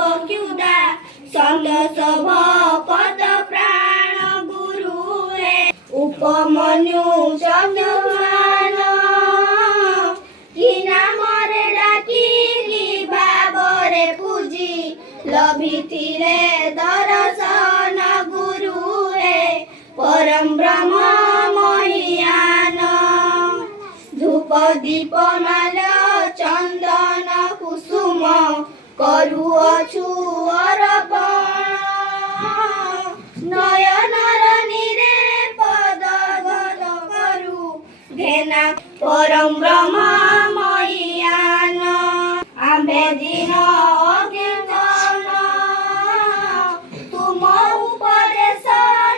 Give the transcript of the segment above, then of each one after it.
बक्युदा संत सभ पद प्राण गुरु हे उपमन्यु चंद्रमान कि नामरे डाकी कि भावरे पूजी लभिथिले दर्शन गुरु हे परम ब्रह्म महियान धूप दीप माल चंदन कुसुम करुअछु अर्पण नयनर निरे पद गद करु घेना परम ब्रह्म महियान आम्भे दिन अज्ञान तुम उपदेश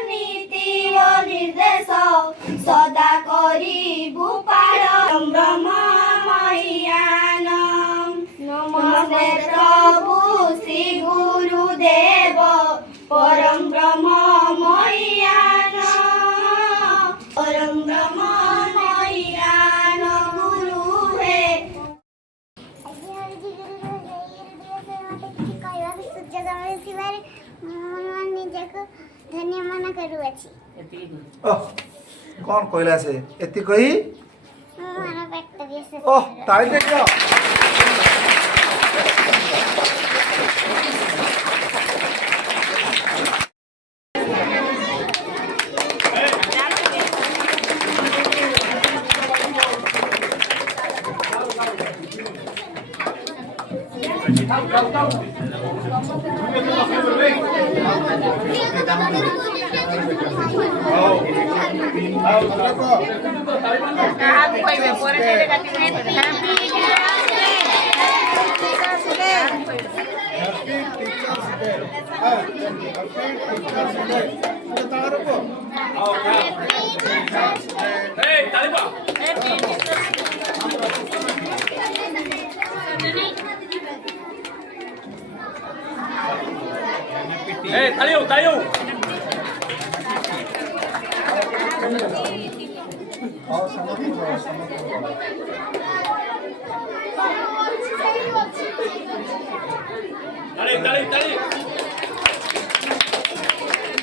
नीति निर्देश सदा करी भूपाल ब्रह्म महियान नमस्ते प्रभु श्री गुरुदेव परम ब्रह्म महियान परम ब्रह्म महियान गुरु हे धन्य मन करूअछि कौन कहला से एति कही मन बैक्टेरिया से ओह ताली देखियो तालियों ताली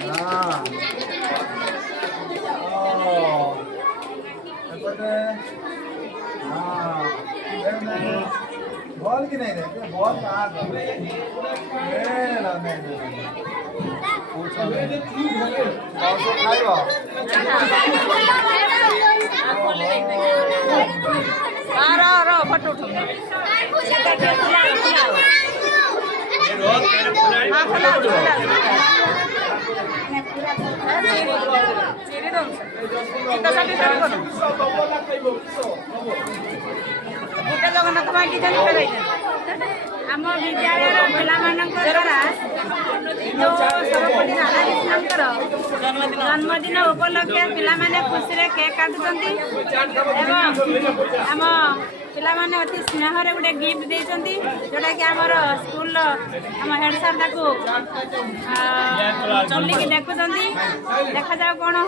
हां बॉल की नहीं रहते बॉल कहाँ फोटो जगन्नाथ आम विद्यालय पिला जो सरपटी राधाकृष्णकर जन्मदिन उपलक्षे पिलाने खुशी केक काटुंट आम पिलाने अति स्नेह गोटे गिफ्ट देती जोटा कि आमर स्कूल आम हेड सार चलिकी देखुं देखा जाओ कौन हो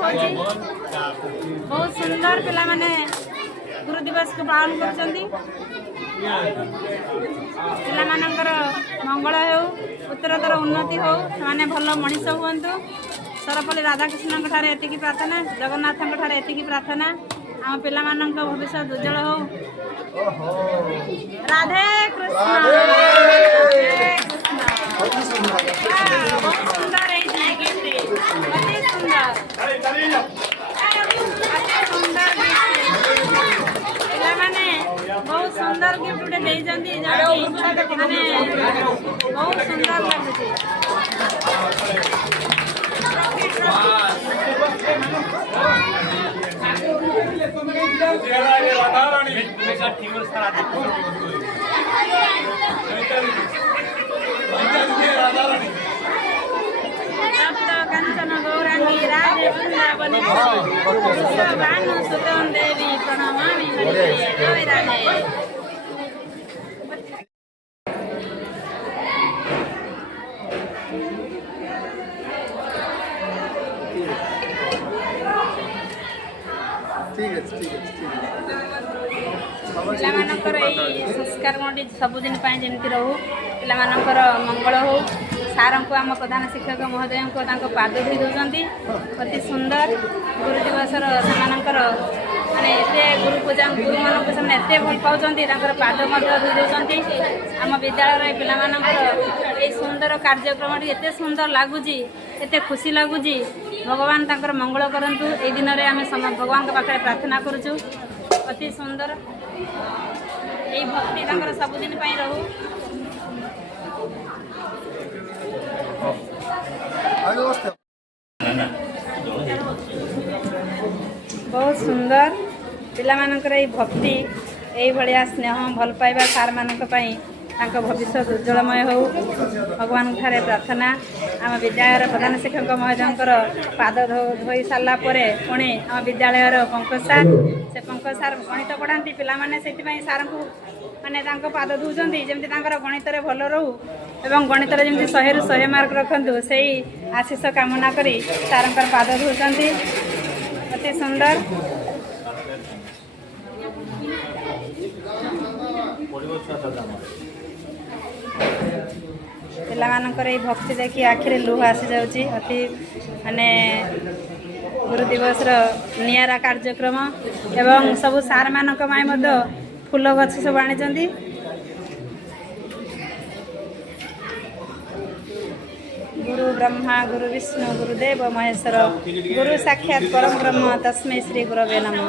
बहुत सुंदर पिलाने गुरु दिवस को पालन कर मंगल हो उत्तरोत्तर उन्नति हो से भल मनीष हूँ सरपल्ली राधाकृष्ण एति प्रार्थना जगन्नाथ एति प्रार्थना आम पिला भविष्य उज्जवल हो राधे कृष्ण बहुत सुंदर अति सुंदर बहुत सुंदर गिफ्ट देते बहुत सुंदर लगुच कंचन गौरांगी राधे वृंदावन भानु सुतम देवी प्रणमामि जय राधे। पिलामानकर संस्कार सबुदिन जमी रहू ପିଲାମାନଙ୍କର ମଙ୍ଗଳ ହଉ। ସାରଙ୍କୁ ଆମ ପ୍ରଧାନ ଶିକ୍ଷକ ମହୋଦୟଙ୍କୁ ତାଙ୍କ ପାଦ ଧୋଇ ଦେଉଛନ୍ତି। ଅତି ସୁନ୍ଦର ଗୁରୁ ଦିବସର ସେମାନଙ୍କର ମାନେ ଏତେ ଗୁରୁ ପୂଜା ଗୁରୁମାନଙ୍କୁ ସେମାନେ ଏତେ ଭଲ ପାଉଛନ୍ତି, ତାଙ୍କର ପାଦ ମଧ୍ୟ ଧୋଇ ଦେଉଛନ୍ତି। ଆମ ବିଦ୍ୟାଳୟର ଏ ପିଲାମାନଙ୍କର ଏଇ ସୁନ୍ଦର କାର୍ଯ୍ୟକ୍ରମଟି ଏତେ ସୁନ୍ଦର ଲାଗୁଛି, ଏତେ ଖୁସି ଲାଗୁଛି। ଭଗବାନ ତାଙ୍କର ମଙ୍ଗଳ କରନ୍ତୁ। ଏଇ ଦିନରେ ଆମେ ଭଗବାନଙ୍କ ପାଖରେ ପ୍ରାର୍ଥନା କରୁଛୁ। ଅତି ସୁନ୍ଦର ଏଇ ଭକ୍ତି ତାଙ୍କର ସବୁଦିନ ପାଇଁ ରହୁ। ବହୁତ ସୁନ୍ଦର ପିଲାମାନଙ୍କର ଏଇ ଭକ୍ତି, ଏଇଭଳିଆ ସ୍ନେହ ଭଲ ପାଇବା ସାର୍ମାନଙ୍କ ପାଇଁ ତାଙ୍କ ଭବିଷ୍ୟତ ଉଜ୍ଜଳମୟ ହେଉ। ଭଗବାନଙ୍କ ଠାରେ ପ୍ରାର୍ଥନା। ଆମ ବିଦ୍ୟାଳୟର ପ୍ରଧାନ ଶିକ୍ଷକ ମହୋଦୟଙ୍କର ପାଦ ଧୋଇ ସାରିଲା ପରେ ପୁଣି ଆମ ବିଦ୍ୟାଳୟର ପଙ୍କଜ ସାର୍, ସେ ପଙ୍କଜ ସାର୍ ଗଣିତ ପଢ଼ାନ୍ତି। ପିଲାମାନେ ସେଥିପାଇଁ ସାର୍ଙ୍କୁ ମାନେ ତାଙ୍କ ପାଦ ଧୋଉଛନ୍ତି ଯେମିତି ତାଙ୍କର ଗଣିତରେ ଭଲ ରହୁ ଏବଂ ଗଣିତରେ ଯେମିତି 100ରୁ 100 ମାର୍କ ରଖନ୍ତୁ, ସେଇ ଆଶୀଷ କାମନା କରି ସାର୍ଙ୍କର ପାଦ ଧୋଉଛନ୍ତି। ଅତି ସୁନ୍ଦର ପିଲାମାନଙ୍କର ଏଇ ଭକ୍ତି ଦେଖି ଆଖିରେ ଲୁହ ଆସିଯାଉଛି। ଅତି ମାନେ ଗୁରୁ ଦିବସର ନିଆରା କାର୍ଯ୍ୟକ୍ରମ ଏବଂ ସବୁ ସାର୍ମାନଙ୍କ ପାଇଁ ମଧ୍ୟ ଫୁଲ ଗଛ ସବୁ ଆଣିଛନ୍ତି। गुरु ब्रह्मा गुरु विष्णु गुरुदेव महेश्वर गुरु साक्षात परम ब्रह्म तस्मै श्री गुरवे नमः।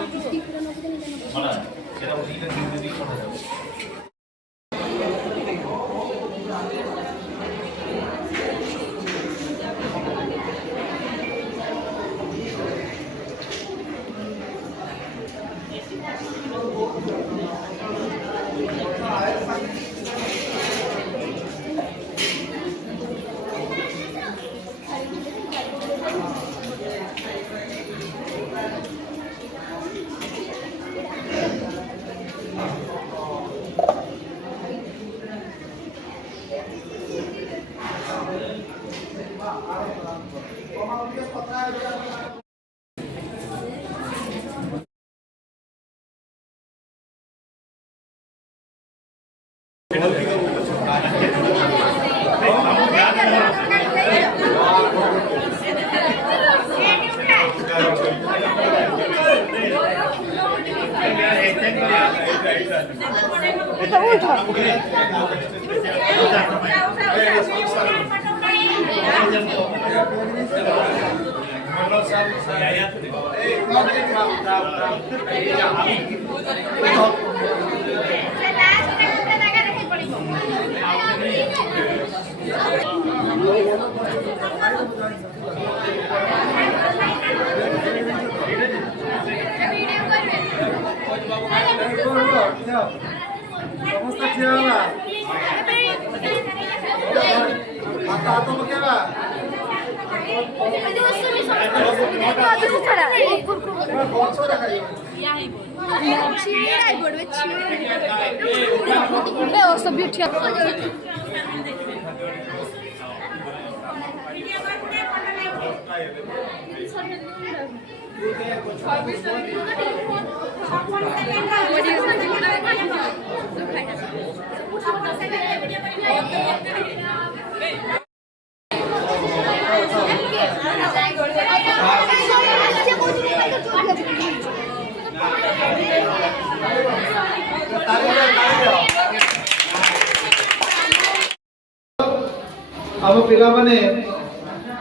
आम पिला माने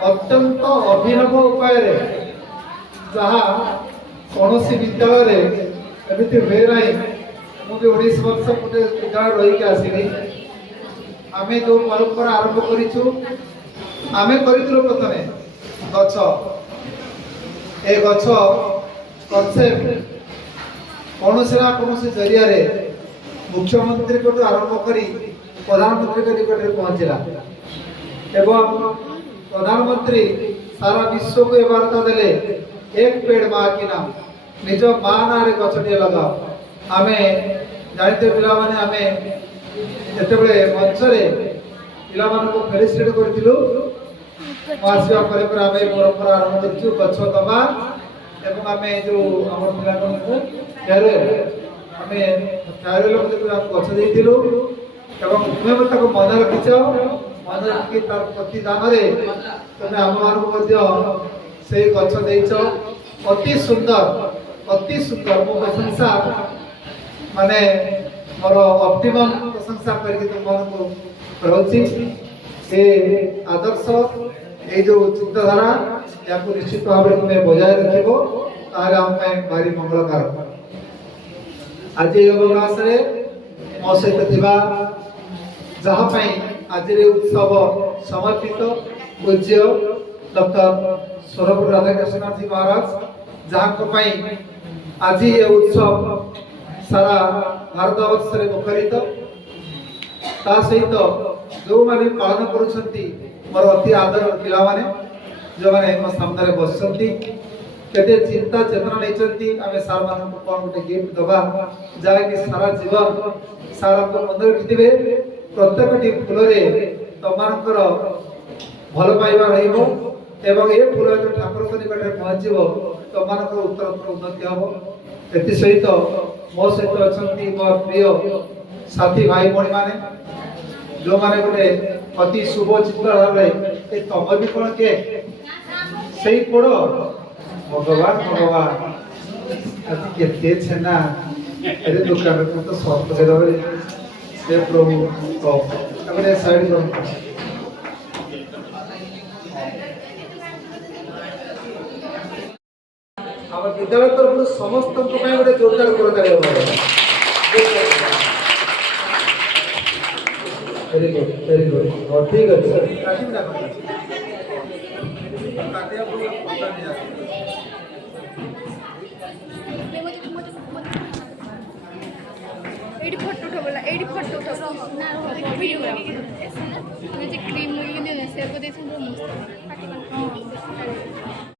अत्यंत अभिनव उपाय जहाँ कौन विद्यालय एमती हुए ना मुझे 19 वर्ष गोटे विद्यालय रही आसनी आम जो परंपरा आरंभ करूँ प्रथम गछ ए गछ कनसेप्ट कौन ना कौन जरिया मुख्यमंत्री को आरंभ कर प्रधानमंत्री के निकट में पहुंचला एवं प्रधानमंत्री सारा विश्व को वार्ता देले एक पेड़ माँ की नाम निज माँ ना गछटे लगाओ आम जानते पिला माने आम जिते मंच पिला फेलिसिटेट करूँ आसवा आम परंपरा आरंभ कर गछ दबा एवं आम जो आम पिला फेयरवेल आम फेयरवेल गछ देलु ଏବଂ ତୁମେ ମଧ୍ୟ ତାକୁ ମନେ ରଖିଛ ମନେ ରଖି ତାର ପ୍ରତିଦାନରେ ତୁମେ ଆମମାନଙ୍କୁ ମଧ୍ୟ ସେଇ ଗଛ ଦେଇଛ ଅତି ସୁନ୍ଦର ମୁଁ ପ୍ରଶଂସା ମାନେ ମୋର ଅପ୍ଟିମମ୍ ପ୍ରଶଂସା କରିକି ତୁମମାନଙ୍କୁ ରହୁଛି ଏ ଆଦର୍ଶ এই যে চিন্তাধারা ইয়াକୁ ନିଶ୍ଚିତ ଭାବରେ ତୁମେ ବଜାୟ ରଖିବ ତାହେଲେ ଆମ ପାଇଁ ଭାରି ମଙ୍ଗଳକାରକ। ଆଜି ଏହି ଅବକାଶରେ ମୋ ସହିତ ଥିବା ଯାହା ପାଇଁ ଆଜିର ଉତ୍ସବ ସମର୍ପିତ ପୂଜ୍ୟ ଡକ୍ଟର ସ୍ୱରୂପ ରାଧାକୃଷ୍ଣଜୀ ମହାରାଜ ଯାହାଙ୍କ ପାଇଁ ଆଜି ଏ ଉତ୍ସବ ସାରା ଭାରତବର୍ଷରେ ମୁଖରିତ ତା ସହିତ ଯେଉଁମାନେ ପାଳନ କରୁଛନ୍ତି ମୋର ଅତି ଆଦର ପିଲାମାନେ ଯେଉଁମାନେ ମୋ ସାମ୍ନାରେ ବସିଛନ୍ତି କେତେ ଚିନ୍ତା ଚେତନା ନେଇଛନ୍ତି ଆମେ ସାର୍ମାନଙ୍କୁ କ'ଣ ଗୋଟେ ଗିଫ୍ଟ ଦେବା ଯାହାକି ସାରା ଜୀବନ ସାର୍ଙ୍କୁ ମନେ ରଖିଥିବେ ପ୍ରତ୍ୟେକଟି ଫୁଲରେ ତମମାନଙ୍କର ଭଲ ପାଇବା ରହିବ ଏବଂ ଏ ଫୁଲ ଯେତେବେଳେ ଠାକୁରଙ୍କ ନିକଟରେ ପହଞ୍ଚିବ ତମମାନଙ୍କର ଉତ୍ତରୋତ୍ତର ଉନ୍ନତି ହେବ। ଏଥିସହିତ ମୋ ସହିତ ଅଛନ୍ତି ମୋ ପ୍ରିୟ ସାଥୀ ଭାଇ ଭଉଣୀମାନେ ଯେଉଁମାନେ ଗୋଟେ ଅତି ଶୁଭ ଚିନ୍ତାଧାରାରେ ଏ ତମ ବି କ'ଣ କେ ସେଇ ପୋଡ଼ ଭଗବାନ ଆଜି କେତେ ଛେନା ଏ ଦୋକାନରେ ତ ସବୁ ଦେବେ ସେ ପ୍ରଭୁ ତାପରେ ସାଇଡ୍ କରନ୍ତୁ। ଆମ ବିଦ୍ୟାଳୟ ତରଫରୁ ସମସ୍ତଙ୍କ ପାଇଁ ଗୋଟେ ଜୋରଦାର କରତାଳି ହେବ। very good और ठीक है सर काटी ना काटिया पूरा पता नहीं आता एडी फोटो उठावला एडी फोटो उठाव ना वीडियो मुझे क्रीम लगी ने शेयर को दे मस्त